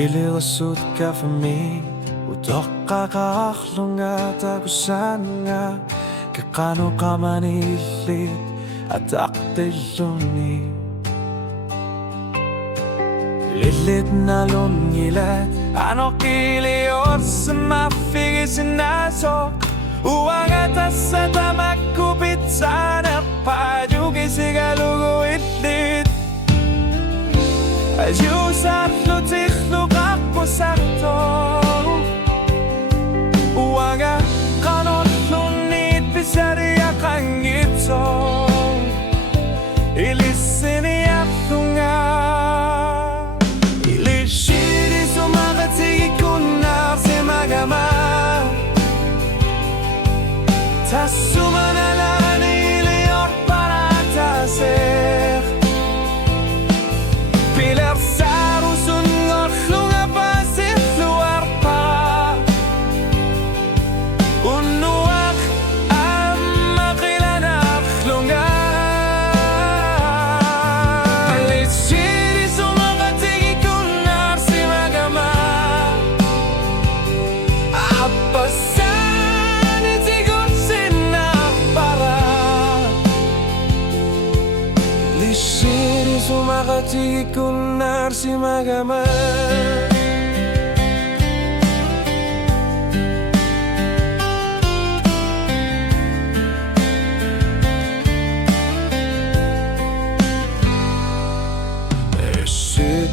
Pililasud ka for me Utok kakaklunga tagusananga Kakano ka manilit at aktiluni Lilit na lungilat Ano kiliyor sa mafigisin nasok Uwang atas sa tamak kupit sana Pajugi sigalugo itlit Ayusat lutik lukak ko sakto Uwaga kanot lunit pisariya kang ito Ilisiniyak tunga Ilishiri sumakatigi kunar si magama Tasumanala niliyor para tasir Pilar sarusun ngorlunga pasif luar pa Unuak ang makilanak lunga Alishiri sumakatigi kunar si magama Apasan itigur sinapara Alishiri sumakatigi kunar si magama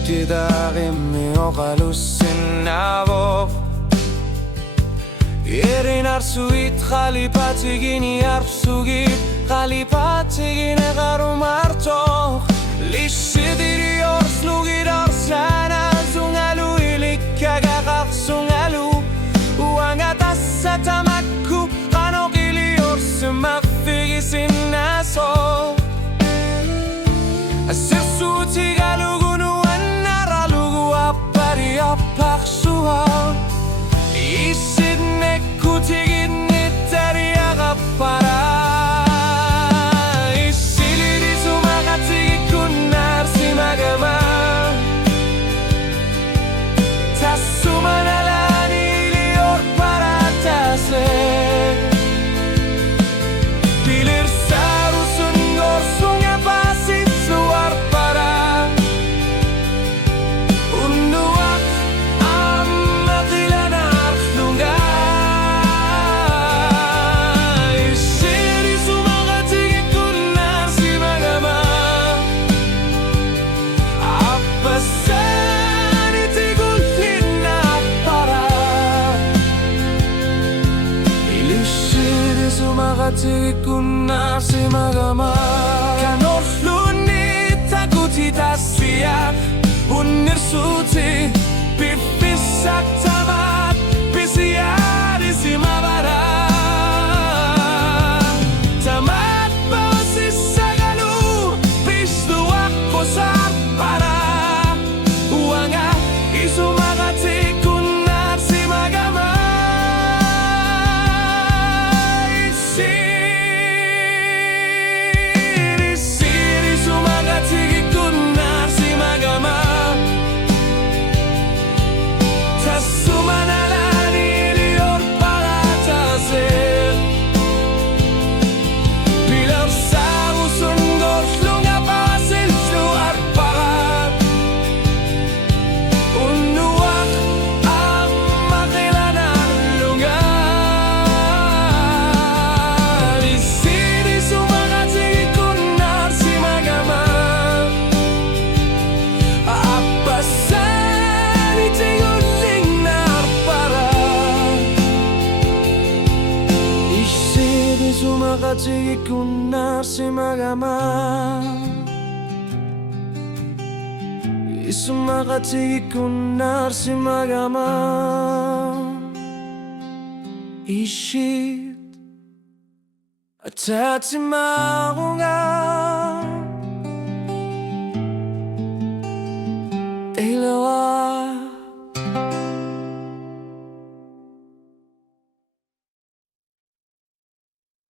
Esitidagimi o kalusinavo Yerin arsuit khalipatigini arsugit Khalipatigini garumartok Lisidiri orslugir arsana Zungalu ilikagakak zungalu Uang atas sa tamakku Kanokili orsumafigisin naso Asirsuti galugunu anaralugu apari apaksuha Isidne kutigin nitari agapara Isiliri sumakatigi kunar si magama Tasumanalani iliyor para tasle Pilir sarusun gorsunga pasit luar para Unuak ang makilanak lunga Isiri sumakatigi kunar si magama Apasan itigulin na para Ilisiri sumakatigi kunar si magama Kanorlunit takutitas siyak Unirsuti pipisak tamat Pisiyari si mabara Tamat bausis sagalu Pisluak ko sa para Uanga isumakati kunar si magama Siri sumakatigi kunar si magama Tasumanalani iliyor para tasir Pilar sarusun gorslunga pasil luar para Unuak ang makilanak lunga Isiri sumakatigi kunar si magama Apasan itiguling narpara Isiri sumakatigi kunar si magama Isumakatigi kunar si magama Ishit atatimakunga Ilawa